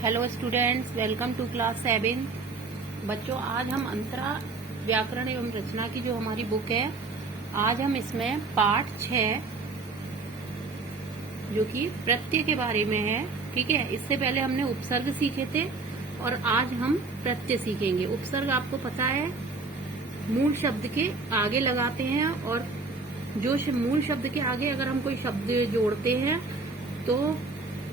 Hello students, welcome to class 7। बच्चों, आज हम अंतरा व्याकरण एवं रचना की जो हमारी बुक है, आज हम इसमें पाठ 6 जो कि प्रत्यय के बारे में है। ठीक है, इससे पहले हमने उपसर्ग सीखे थे और आज हम प्रत्यय सीखेंगे। उपसर्ग आपको पता है, मूल शब्द के आगे लगाते हैं और जो मूल शब्द के आगे अगर हम कोई शब्द जोड़ते हैं तो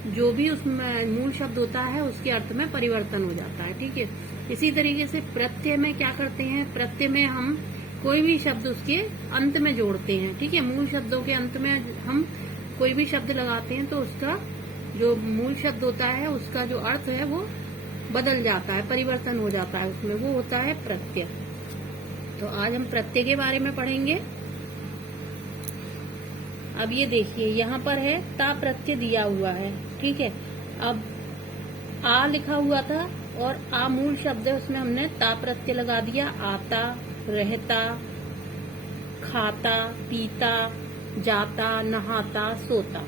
जो भी उसमें मूल शब्द होता है उसके अर्थ में परिवर्तन हो जाता है। ठीक है, इसी तरीके से प्रत्यय में क्या करते हैं, प्रत्यय में हम कोई भी शब्द उसके अंत में जोड़ते हैं। ठीक है, मूल शब्दों के अंत में हम कोई भी शब्द लगाते हैं तो उसका जो मूल शब्द होता है उसका जो अर्थ है वो बदल जाता है, परिवर्तन हो जाता है उसमें, वो होता है प्रत्यय। तो आज हम प्रत्यय के बारे में पढ़ेंगे। अब ये देखिए, यहाँ पर है ता प्रत्यय दिया हुआ है। ठीक है, अब आ लिखा हुआ था और आ मूल शब्द है, उसमें हमने ता प्रत्यय लगा दिया। आता, रहता, खाता, पीता, जाता, नहाता, सोता।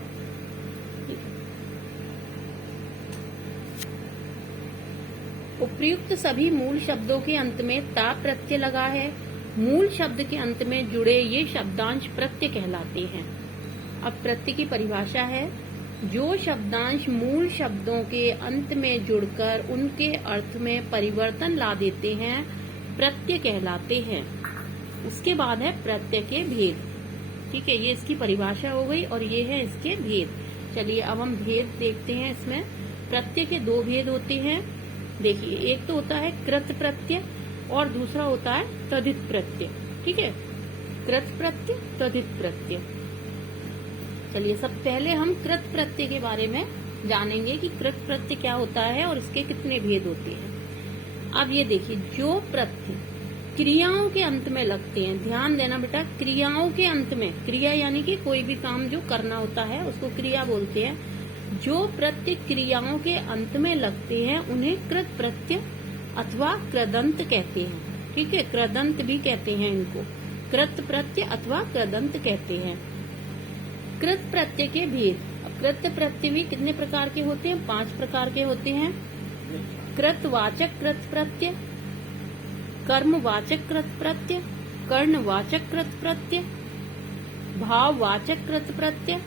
उपर्युक्त सभी मूल शब्दों के अंत में ता प्रत्यय लगा है। मूल शब्द के अंत में जुड़े ये शब्दांश प्रत्यय कहलाते हैं। अब प्रत्यय की परिभाषा है, जो शब्दांश मूल शब्दों के अंत में जुड़कर उनके अर्थ में परिवर्तन ला देते हैं, प्रत्यय कहलाते हैं। उसके बाद है प्रत्यय के भेद। ठीक है, ये इसकी परिभाषा हो गई और ये है इसके भेद। चलिए अब हम भेद देखते हैं। इसमें प्रत्यय के दो भेद होते हैं। देखिए, एक तो होता है कृत प्रत्यय और दूसरा होता है तद्धित प्रत्यय। ठीक है, कृत प्रत्यय, तद्धित प्रत्यय। चलिए सब पहले हम कृत प्रत्यय के बारे में जानेंगे कि कृत प्रत्यय क्या होता है और इसके कितने भेद होते हैं। अब ये देखिए, जो प्रत्यय क्रियाओं के अंत में लगते हैं, ध्यान देना बेटा, क्रियाओं के अंत में, क्रिया यानी कि कोई भी काम जो करना होता है उसको क्रिया बोलते हैं। जो प्रत्यय क्रियाओं के अंत में लगते हैं उन्हें कृत प्रत्यय अथवा कृदंत कहते हैं। ठीक है, कृदंत भी कहते हैं इनको, कृत प्रत्यय अथवा कृदंत कहते हैं। कृत प्रत्यय के भेद। कृत प्रत्यय भी कितने प्रकार के होते हैं? 5 प्रकार के होते हैं। कृतवाचक कृत प्रत्यय, कर्मवाचक कृत प्रत्यय, कर्णवाचक कृत प्रत्यय, भाववाचक कृत प्रत्यय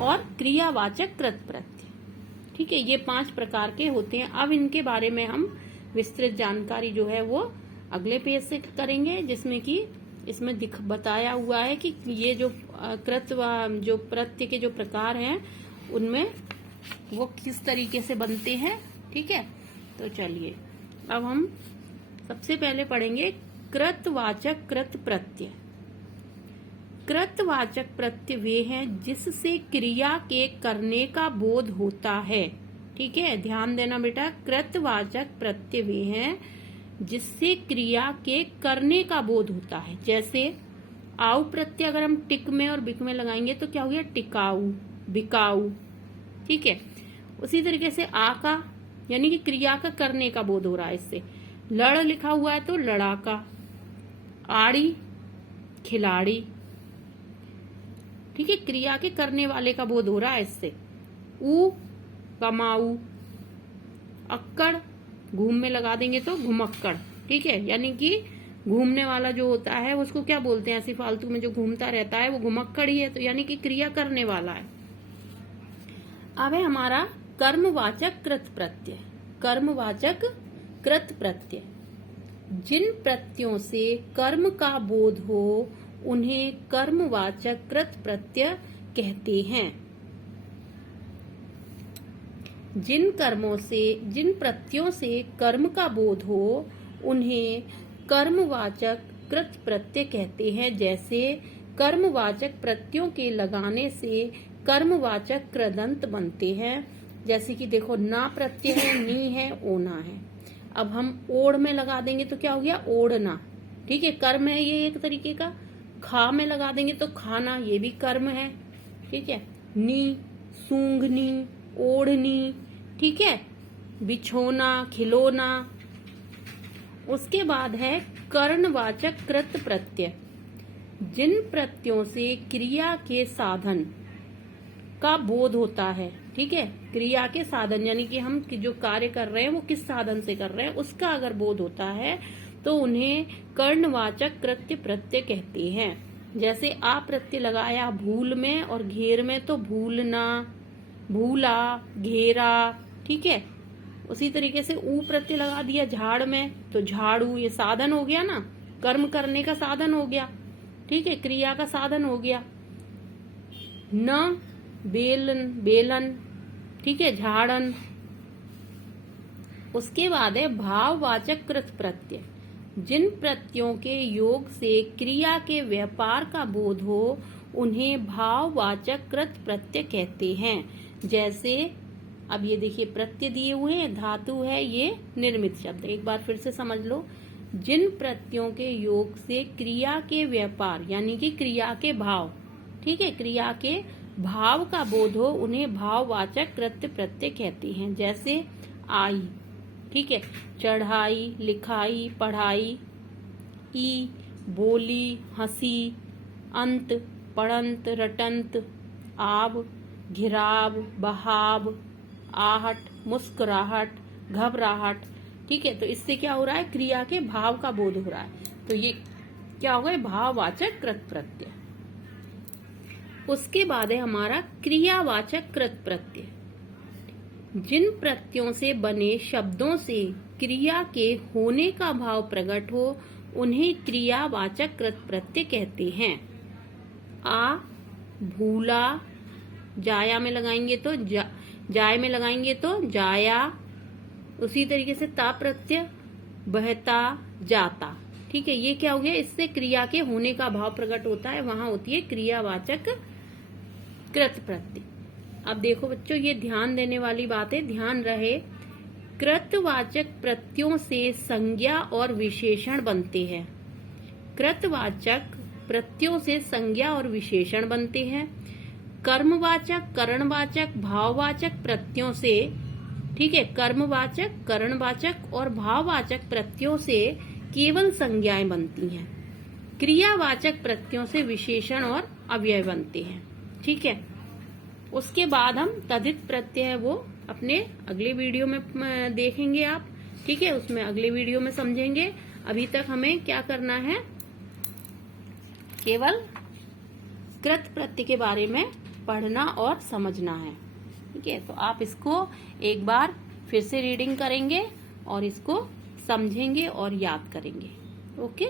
और क्रियावाचक कृत प्रत्यय। ठीक है, ये 5 प्रकार के होते हैं। अब इनके बारे में हम विस्तृत जानकारी जो है वो अगले पेज से करेंगे, जिसमें कि इसमें बताया हुआ है कि ये जो कृत जो प्रत्यय के जो प्रकार हैं उनमें वो किस तरीके से बनते हैं। ठीक है, तो चलिए अब हम सबसे पहले पढ़ेंगे कृतवाचक कृत प्रत्यय। कृतवाचक प्रत्यय वे हैं जिससे क्रिया के करने का बोध होता है। ठीक है, ध्यान देना बेटा, कृतवाचक प्रत्यय वे हैं जिससे क्रिया के करने का बोध होता है। जैसे आउ प्रत्यय अगर हम टिक में और बिक में लगाएंगे तो क्या हो गया? टिकाऊ, बिकाऊ। ठीक है, उसी तरीके से आ का यानी कि क्रिया का करने का बोध हो रहा है इससे। लड़ लिखा हुआ है तो लड़ाका, आड़ी, खिलाड़ी। ठीक है, क्रिया के करने वाले का बोध हो रहा है इससे। ऊ, कमाऊ। अक्कड़ घूम में लगा देंगे तो घुमक्कड़। ठीक है, यानी कि घूमने वाला जो होता है उसको क्या बोलते हैं? ऐसी फालतू में जो घूमता रहता है वो घुमक्कड़ ही है, तो यानी कि क्रिया करने वाला है। अब है हमारा कर्मवाचक कृत प्रत्यय। कर्मवाचक कृत प्रत्यय, जिन प्रत्ययों से कर्म का बोध हो उन्हें कर्मवाचक कृत प्रत्यय कहते हैं। जिन प्रत्ययों से कर्म का बोध हो उन्हें कर्मवाचक कृत प्रत्यय कहते हैं। जैसे कर्मवाचक प्रत्ययों के लगाने से कर्मवाचक कृदंत बनते हैं। जैसे कि देखो, ना प्रत्यय है, नी है, ओना है। अब हम ओढ़ में लगा देंगे तो क्या हो गया? ओढ़ना। ठीक है, कर्म है ये एक तरीके का। खा में लगा देंगे तो खाना, ये भी कर्म है। ठीक है, नी, सूंघनी, ओढ़नी। ठीक है, बिछोना, खिलौना। उसके बाद है कर्णवाचक कृत प्रत्यय, जिन प्रत्ययों से क्रिया के साधन का बोध होता है। ठीक है, क्रिया के साधन यानी कि हम जो कार्य कर रहे हैं वो किस साधन से कर रहे हैं उसका अगर बोध होता है तो उन्हें कर्णवाचक कृत्य प्रत्यय कहते हैं। जैसे आ प्रत्यय लगाया भूल में और घेर में तो भूलना, भूला, घेरा। ठीक है, उसी तरीके से ऊ प्रत्यय लगा दिया झाड़ में तो झाड़ू, ये साधन हो गया ना, कर्म करने का साधन हो गया। ठीक है, क्रिया का साधन हो गया। न बेलन, बेलन। ठीक है, झाड़न। उसके बाद है भाववाचक कृत प्रत्यय। जिन प्रत्ययों के योग से क्रिया के व्यापार का बोध हो उन्हें भाववाचक कृत प्रत्यय कहते हैं। जैसे अब ये देखिए प्रत्यय दिए हुए हैं, धातु है, ये निर्मित शब्द। एक बार फिर से समझ लो, जिन प्रत्ययों के योग से क्रिया के व्यापार यानी कि क्रिया के भाव, ठीक है, क्रिया के भाव का बोध हो उन्हें भाववाचक कृत प्रत्यय कहते हैं। जैसे आई, ठीक है, चढ़ाई, लिखाई, पढ़ाई, ई, बोली, हंसी, अंत, पढ़ंत, रटंत, आब, घिराव, बहाव, आहट, मुस्कुराहट, घबराहट। ठीक है, तो इससे क्या हो रहा है, क्रिया के भाव का बोध हो रहा है। तो ये क्या हो गया, भाववाचक कृत प्रत्यय। उसके बाद है हमारा क्रियावाचक कृत प्रत्यय। जिन प्रत्ययों से बने शब्दों से क्रिया के होने का भाव प्रकट हो उन्हें क्रियावाचक कृत प्रत्यय कहते हैं। आ, भूला, जाया में लगाएंगे तो जाय में लगाएंगे तो जाया। उसी तरीके से ता प्रत्यय बहता, जाता। ठीक है, ये क्या हो गया, इससे क्रिया के होने का भाव प्रकट होता है, वहां होती है क्रियावाचक कृत प्रत्यय। अब देखो बच्चों, ये ध्यान देने वाली बात है, ध्यान रहे। कृतवाचक प्रत्ययों से संज्ञा और विशेषण बनते हैं। कृतवाचक प्रत्ययों से संज्ञा और विशेषण बनते हैं। कर्मवाचक, करणवाचक, भाववाचक प्रत्ययों से, ठीक है, कर्मवाचक, करणवाचक और भाववाचक प्रत्ययों से केवल संज्ञाएं बनती हैं। क्रियावाचक प्रत्ययों से विशेषण और अव्यय बनते हैं। ठीक है, उसके बाद हम तद्धित प्रत्यय है वो अपने अगले वीडियो में देखेंगे आप। ठीक है, उसमें अगले वीडियो में समझेंगे। अभी तक हमें क्या करना है, केवल कृत प्रत्यय के बारे में पढ़ना और समझना है। ठीक है, तो आप इसको एक बार फिर से रीडिंग करेंगे और इसको समझेंगे और याद करेंगे। ओके।